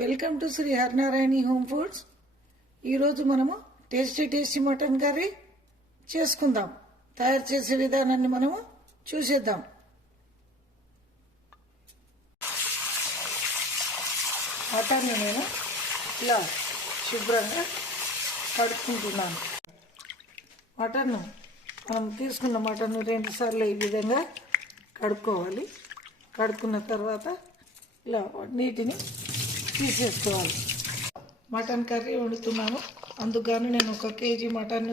Welcome to Shri Harinarayani home foods. ఈరోజు మనము tasty mutton curry చేసుకుందాం. తయారు చేసే విధానాన్ని మనము చూసేద్దాం. మటన్ని నేను ఇలా శుభ్రంగా కడుక్కుంటున్నాను. మనం తీసుకున్న మటన్ 2 సార్లు ఈ విధంగా కడుక్కోవాలి. కడుక్కున్న తర్వాత ఇలా నీటిని తీసేసుకోవాలి. మటన్ కర్రీ వండుతున్నాను. అందుకని నేను 1 కేజీ మటన్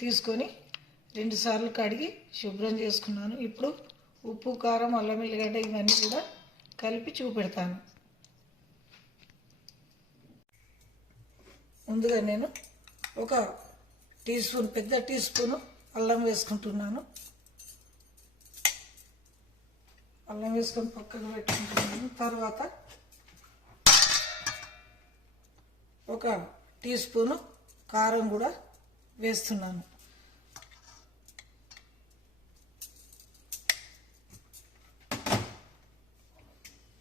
తీసుకొని 2 సార్లు కడిగి శుభ్రం చేసుకున్నాను. ఇప్పుడు ఉప్పు, కారం, అల్లం ఎల్లిగడ్డ ఇవన్నీ కూడా కలిపి చూపెడతాను. ముందుగా నేను 1 టీ స్పూన్, పెద్ద టీ స్పూను అల్లం వేసుకుంటున్నాను. అల్లం వేసుకొని పక్కకు పెట్టుకుంటున్నాను. తర్వాత 1 టీ స్పూను కారం కూడా వేస్తున్నాను.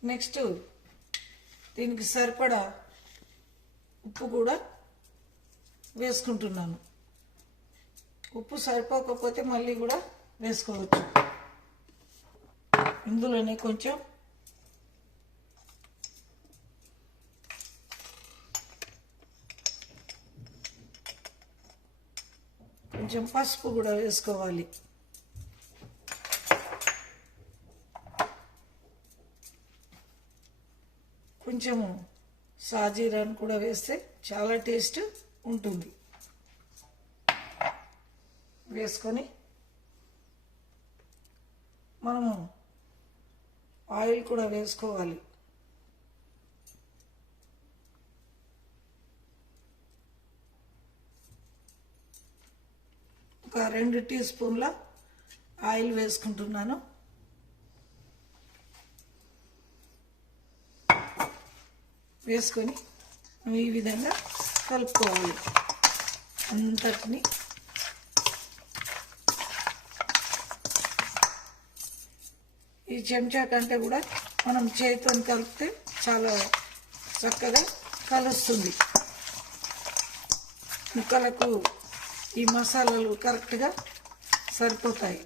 నెక్స్ట్ దీనికి సరిపడా ఉప్పు కూడా వేసుకుంటున్నాను. ఉప్పు సరిపోకపోతే మళ్ళీ కూడా వేసుకోవచ్చు. ఇందులోనే కొంచెం పసుపు కూడా వేసుకోవాలి. కొంచెము సాజీరాను కూడా వేస్తే చాలా టేస్ట్ ఉంటుంది. వేసుకొని మనము ఆయిల్ కూడా వేసుకోవాలి. ఒక 2 టీ స్పూన్ల ఆయిల్ వేసుకుంటున్నాను. వేసుకొని ఈ విధంగా కలుపుకోవాలి. అంతటిని ఈ చెంచా కంటే కూడా మనం చేతితో కలిపితే చాలా చక్కగా కలుస్తుంది. ముక్కలకు ఈ మసాలాలు కరెక్ట్గా సరిపోతాయి.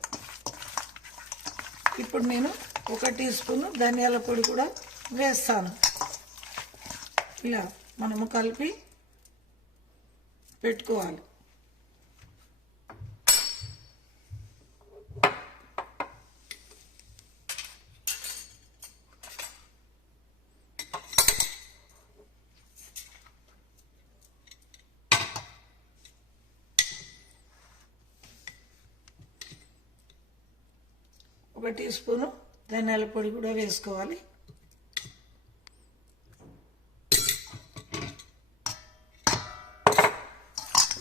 ఇప్పుడు నేను 1 టీ స్పూన్ ధనియాల పొడి కూడా వేస్తాను. ఇలా మనము కలిపి పెట్టుకోవాలి. ఒక టీ స్పూను ధనియాల పొడి కూడా వేసుకోవాలి.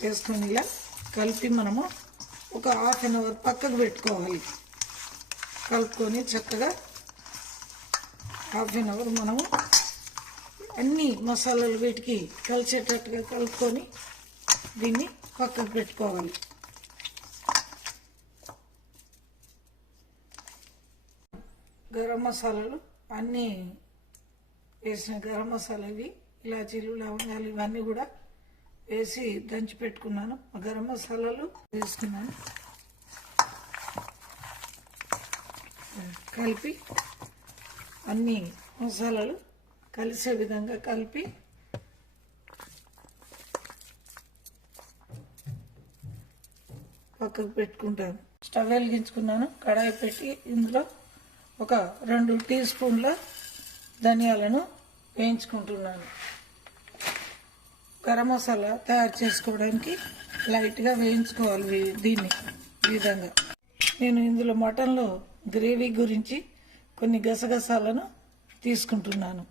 వేసుకొని ఇలా కలిపి మనము ఒక ½ గంట పక్కకు పెట్టుకోవాలి. కలుపుకొని చక్కగా ½ గంట మనము అన్ని మసాలాలు వీటికి కలిసేటట్టుగా కలుపుకొని దీన్ని పక్కకు పెట్టుకోవాలి. గరం మసాలాలు అన్నీ వేసిన గరం మసాలా ఇవి ఇలాచీలు, లవంగాలు ఇవన్నీ కూడా వేసి దంచి పెట్టుకున్నాను. గరం మసాలాలు వేసుకున్నాను. కలిపి అన్ని మసాలాలు కలిసే విధంగా కలిపి పక్కకు పెట్టుకుంటాను. స్టవ్ వెలిగించుకున్నాను. కడాయి పెట్టి ఇందులో ఒక 2 టీ స్పూన్ల ధనియాలను వేయించుకుంటున్నాను. గరం మసాలా తయారు చేసుకోవడానికి లైట్గా వేయించుకోవాలి దీన్ని. ఈ విధంగా నేను ఇందులో మటన్లో గ్రేవీ గురించి కొన్ని గసగసాలను తీసుకుంటున్నాను.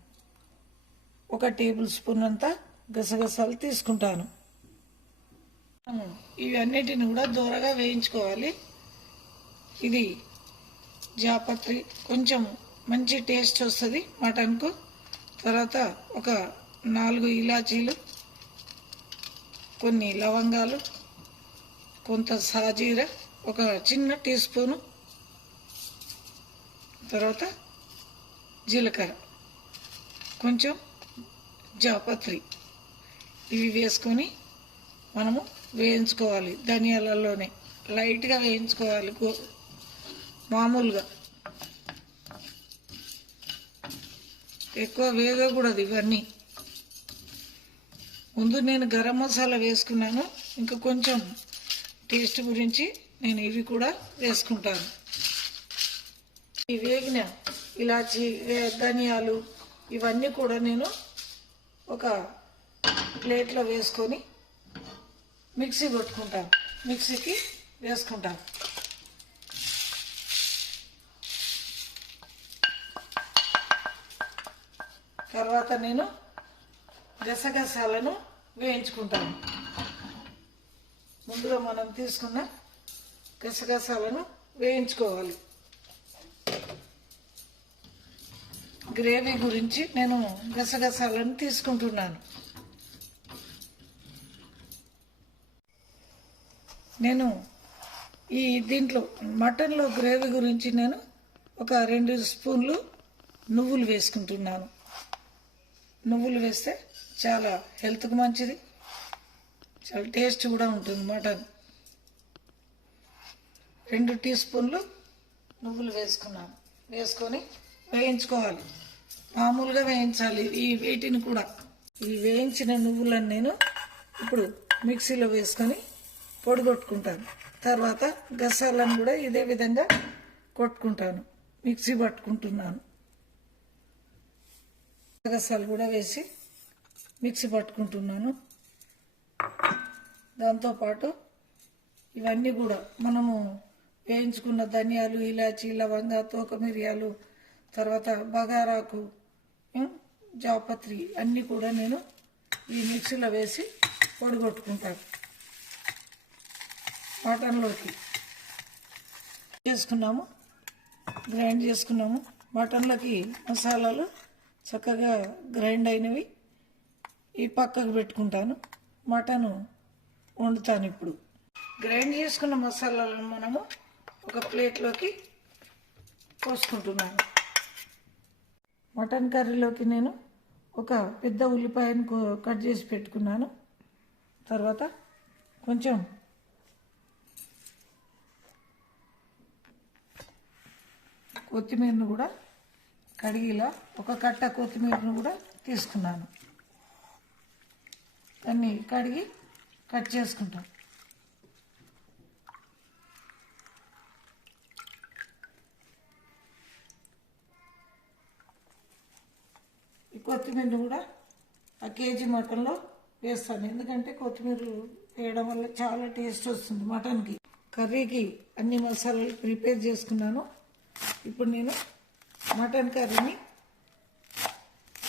1 టేబుల్ స్పూన్ అంతా గసగసాలు తీసుకుంటాను. ఇవన్నిటిని కూడా దూరగా వేయించుకోవాలి. ఇది జాపత్రి కొంచెం మంచి టేస్ట్ వస్తుంది మటన్కు. తర్వాత ఒక 4 ఇలాచీలు, కొన్ని లవంగాలు, కొంత సాజీర, ఒక చిన్న టీ స్పూను, తర్వాత జీలకర్ర, కొంచెం జాపత్రి ఇవి వేసుకొని మనము వేయించుకోవాలి. ధనియాలలోనే లైట్గా వేయించుకోవాలి, మామూలుగా ఎక్కువ వేగకూడదు. ఇవన్నీ ముందు నేను గరం మసాలా వేసుకున్నాను, ఇంకా కొంచెం టేస్ట్ గురించి నేను ఇవి కూడా వేసుకుంటాను. ఈ వేగిన ఇలాచి, ధనియాలు ఇవన్నీ కూడా నేను ఒక ప్లేట్లో వేసుకొని మిక్సీ కొట్టుకుంటాను, మిక్సీకి వేసుకుంటాను. తర్వాత నేను గసగసాలను వేయించుకుంటాను. ముందుగా మనం తీసుకున్న గసగసాలను వేయించుకోవాలి. గ్రేవీ గురించి నేను గసగసాలను తీసుకుంటున్నాను. నేను దీంట్లో మటన్లో గ్రేవీ గురించి నేను ఒక 2 స్పూన్లు నువ్వులు వేసుకుంటున్నాను. నువ్వులు వేస్తే చాలా హెల్త్కి మంచిది, చాలా టేస్ట్ కూడా ఉంటుంది మటన్. 2 టీ స్పూన్లు నువ్వులు వేసుకున్నాను. వేసుకొని వేయించుకోవాలి, మామూలుగా వేయించాలి. వీటిని కూడా ఈ వేయించిన నువ్వులను నేను ఇప్పుడు మిక్సీలో వేసుకొని పొడి కొట్టుకుంటాను. తర్వాత గసాలను కూడా ఇదే విధంగా కొట్టుకుంటాను, మిక్సీ పట్టుకుంటున్నాను. గసాలు కూడా వేసి మిక్సీ పట్టుకుంటున్నాను. దాంతోపాటు ఇవన్నీ కూడా మనము వేయించుకున్న ధనియాలు, ఇలాచి, లవంగ, తోక మిరియాలు, తర్వాత బగారాకు, జాపత్రి అన్నీ కూడా నేను ఈ మిక్సీలో వేసి పొడి కొట్టుకుంటాను. మటన్లోకి చేసుకున్నాము, గ్రైండ్ చేసుకున్నాము. మటన్లోకి మసాలాలు చక్కగా గ్రైండ్ అయినవి ఈ పక్కకు పెట్టుకుంటాను. మటను వండుతాను. ఇప్పుడు గ్రైండ్ చేసుకున్న మసాలాలను మనము ఒక ప్లేట్లోకి పోసుకుంటున్నాను. మటన్ కర్రీలోకి నేను ఒక పెద్ద ఉల్లిపాయను కట్ చేసి పెట్టుకున్నాను. తర్వాత కొంచెం కొత్తిమీరను కూడా కడిగిలా ఒక కట్ట కొత్తిమీరను కూడా తీసుకున్నాను. దాన్ని కడిగి కట్ చేసుకుంటాం. ఈ కొత్తిమీరను కూడా ఆ కేజీ మటన్లో వేస్తాను, ఎందుకంటే కొత్తిమీర వేయడం వల్ల చాలా టేస్ట్ వస్తుంది మటన్కి. కర్రీకి అన్ని మసాలాలు ప్రిపేర్ చేసుకున్నాను. ఇప్పుడు నేను మటన్ కర్రీని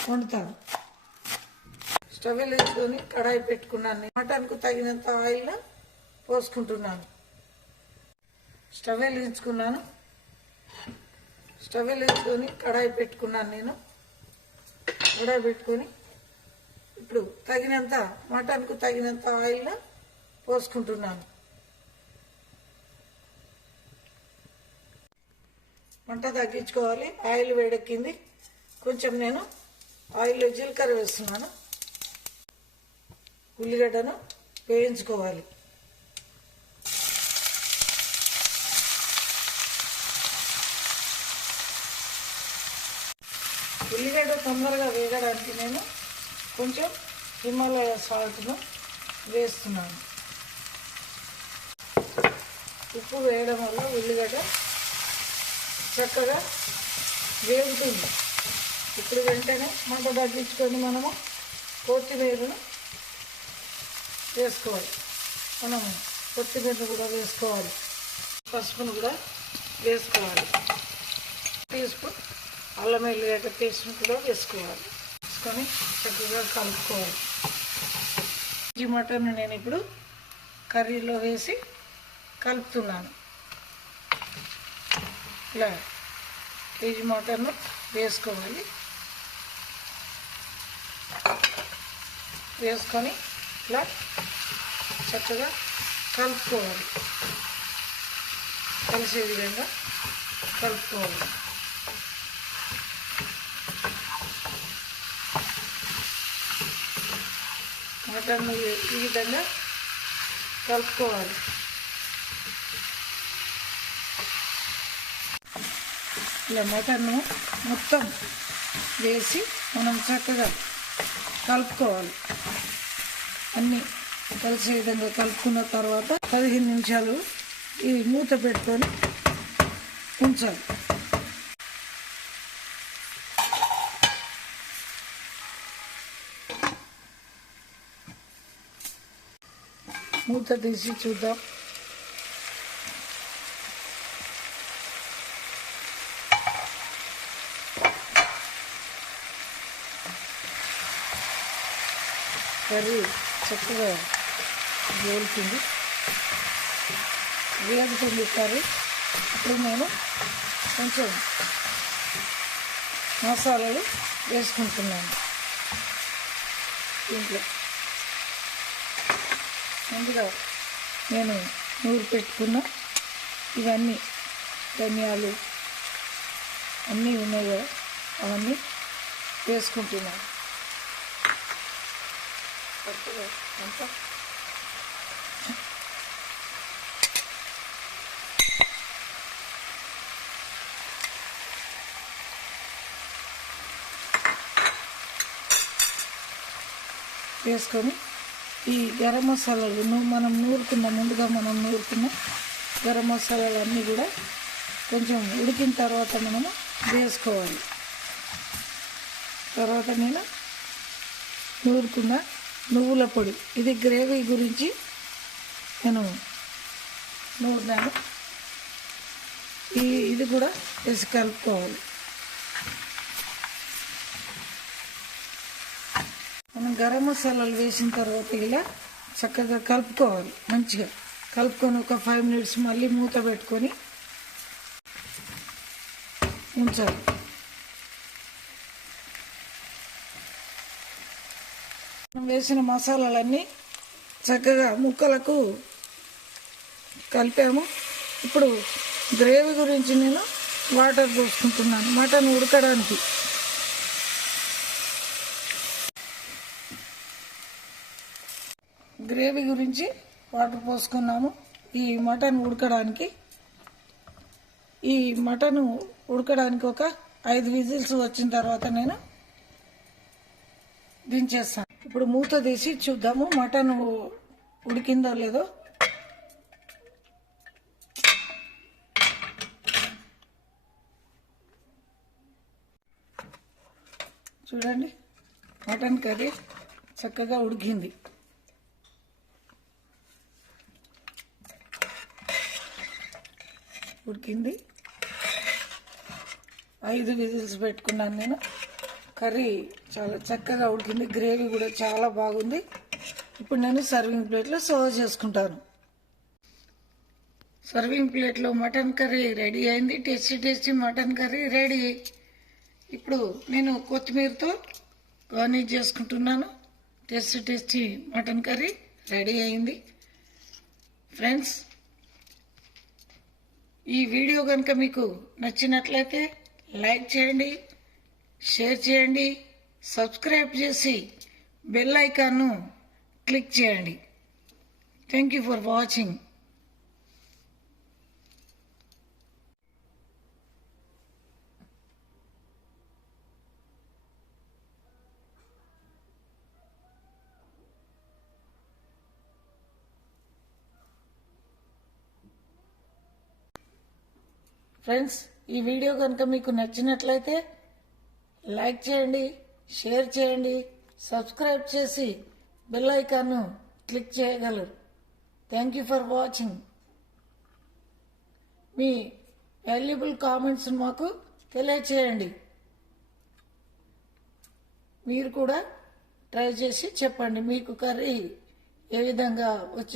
వండుతాను. స్టవ్ వెలిగించుకొని కడాయి పెట్టుకున్నాను. మటన్కు తగినంత ఆయిల్ పోసుకుంటున్నాను. స్టవ్ వెలిగించుకొని కడాయి పెట్టుకున్నాను. నేను కడాయి పెట్టుకొని ఇప్పుడు మటన్కు తగినంత ఆయిల్ పోసుకుంటున్నాను. మంట తగ్గించుకోవాలి. ఆయిల్ వేడెక్కింది. కొంచెం నేను ఆయిల్లో జీలకర్ర వేస్తున్నాను. ఉల్లిగడ్డను వేయించుకోవాలి. ఉల్లిగడ్డ తొందరగా వేగడానికి నేను కొంచెం హిమాలయ సాల్ట్ను వేస్తున్నాను. ఉప్పు వేయడం వల్ల ఉల్లిగడ్డ చక్కగా వేగుతుంది. ఇప్పుడు వెంటనే మంట తగ్గించుకొని మనము కొత్తిమీరను వేసుకోవాలి. కొత్తిమీరను కూడా వేసుకోవాలి. పసుపును కూడా వేసుకోవాలి. టీ స్పూన్ అల్లం వెల్లిగడ్డ పేస్ట్ను కూడా వేసుకోవాలి. వేసుకొని చక్కగా కలుపుకోవాలి. ఈ మటన్ నేను ఇప్పుడు కర్రీలో వేసి కలుపుతున్నాను. ఇలా కేజీ మటన్ వేసుకోవాలి. వేసుకొని ఇలా చక్కగా కలుపుకోవాలి. కలిసే విధంగా కలుపుకోవాలి. మటన్ ఈ విధంగా కలుపుకోవాలి. ఇలా మటన్ మొత్తం వేసి మనం చక్కగా కలుపుకోవాలి. అన్నీ కలిసే విధంగా కలుపుకున్న తర్వాత 15 నిమిషాలు ఇవి మూత పెట్టుకొని ఉంచాలి. మూత తీసి చూద్దాం. కర్రీ చక్కగా వేగుతుంది కర్రీ. ఇప్పుడు నేను కొంచెం మసాలాలు వేసుకుంటున్నాను. దీంట్లో ముందుగా నేను నూరు పెట్టుకున్న ఇవన్నీ ధనియాలు అన్నీ ఉన్నాయి కదా, అవన్నీ వేసుకుంటున్నాను. అంతా వేసుకొని ఈ గరం మసాలాలు ముందుగా మనం నూరుకున్న గరం మసాలాలు అన్నీ కూడా కొంచెం ఉడికిన తర్వాత మనము వేసుకోవాలి. తర్వాత నేను నూరుకున్న నువ్వుల పొడి, ఇది గ్రేవీ గురించి నేను నూరినాను. ఇది కూడా వేసి కలుపుకోవాలి. మనం గరం మసాలాలు వేసిన తర్వాత ఇలా చక్కగా కలుపుకోవాలి. మంచిగా కలుపుకొని ఒక 5 మినిట్స్ మళ్ళీ మూత పెట్టుకొని ఉంచాలి. మనం వేసిన మసాలాలన్నీ చక్కగా ముక్కలకు కలిపాము. ఇప్పుడు గ్రేవీ గురించి నేను వాటర్ పోసుకుంటున్నాను మటన్ ఉడకడానికి. గ్రేవీ గురించి వాటర్ పోసుకున్నాము ఈ మటన్ ఉడకడానికి. ఈ మటన్ ఉడకడానికి ఒక 5 విజిల్స్ వచ్చిన తర్వాత నేను దించేస్తాను. ఇప్పుడు మూత తీసి చూద్దాము మటన్ ఉడికిందో లేదో. చూడండి, మటన్ కర్రీ చక్కగా ఉడికింది. ఉడికింది 5 విజిల్స్ పెట్టుకున్నాను నేను. కర్రీ చాలా చక్కగా ఉడికింది. గ్రేవీ కూడా చాలా బాగుంది. ఇప్పుడు నేను సర్వింగ్ ప్లేట్లో సర్వ్ చేసుకుంటాను. సర్వింగ్ ప్లేట్లో మటన్ కర్రీ రెడీ అయింది. Tasty mutton curry ready. ఇప్పుడు నేను కొత్తిమీరతో గార్నిష్ చేసుకుంటున్నాను. టేస్టీ మటన్ కర్రీ రెడీ అయింది. ఫ్రెండ్స్, ఈ వీడియో కనుక మీకు నచ్చినట్లయితే లైక్ చేయండి, షేర్ చేయండి, సబ్స్క్రైబ్ చేసి బెల్ ఐకాన్ను క్లిక్ చేయండి. Thank you for watching. Friends, ఈ వీడియో కనుక మీకు నచ్చినట్లయితే లైక్ చేయండి, షేర్ చేయండి, సబ్స్క్రైబ్ చేసి బెల్ ఐకాన్ను క్లిక్ చేయగలరు. Thank you for watching. Me valuable comments మాకు తెలియచేయండి. మీరు కూడా ట్రై చేసి చెప్పండి మీకు కర్రీ ఏ విధంగా వచ్చింది.